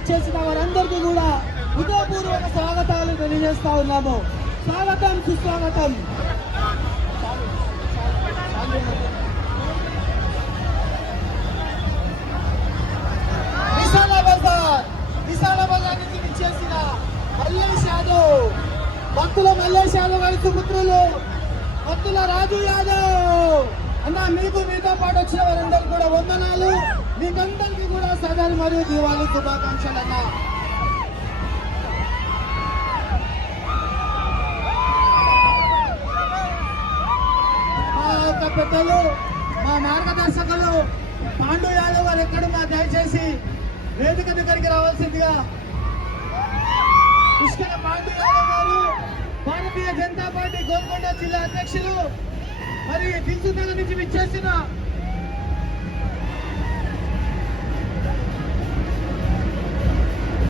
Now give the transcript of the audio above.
విచ్చేసిన వారందరికీ కూడా హృదయపూర్వక స్వాగతాలు తెలియజేస్తా ఉన్నాము. స్వాగతం, సుస్వాగతం. విశాల బజార్ నుంచి విచ్చేసిన మల్లేష్ యాదవ్, భక్తుల మల్లేష్ యాదవ్ గారి సుపుత్రులు భక్తుల రాజు యాదవ్ అన్న, మీకు మీతో పాటు వచ్చిన వారందరికీ కూడా వందనాలు. మీకందరికీ కూడా సదర్ మరియు దీవాళి శుభాకాంక్షలు అన్న. మా యొక్క పెద్దలు, మా మార్గదర్శకులు పాండు యాదవ్ గారు ఎక్కడున్నా దయచేసి వేదిక దగ్గరికి రావాల్సిందిగా. పుష్కర పాండు యాదవ్ గారు భారతీయ జనతా పార్టీ గోల్కొండ జిల్లా అధ్యక్షులు, మరి దిల్సుఖ్నగర్ నుంచి విచ్చేసిన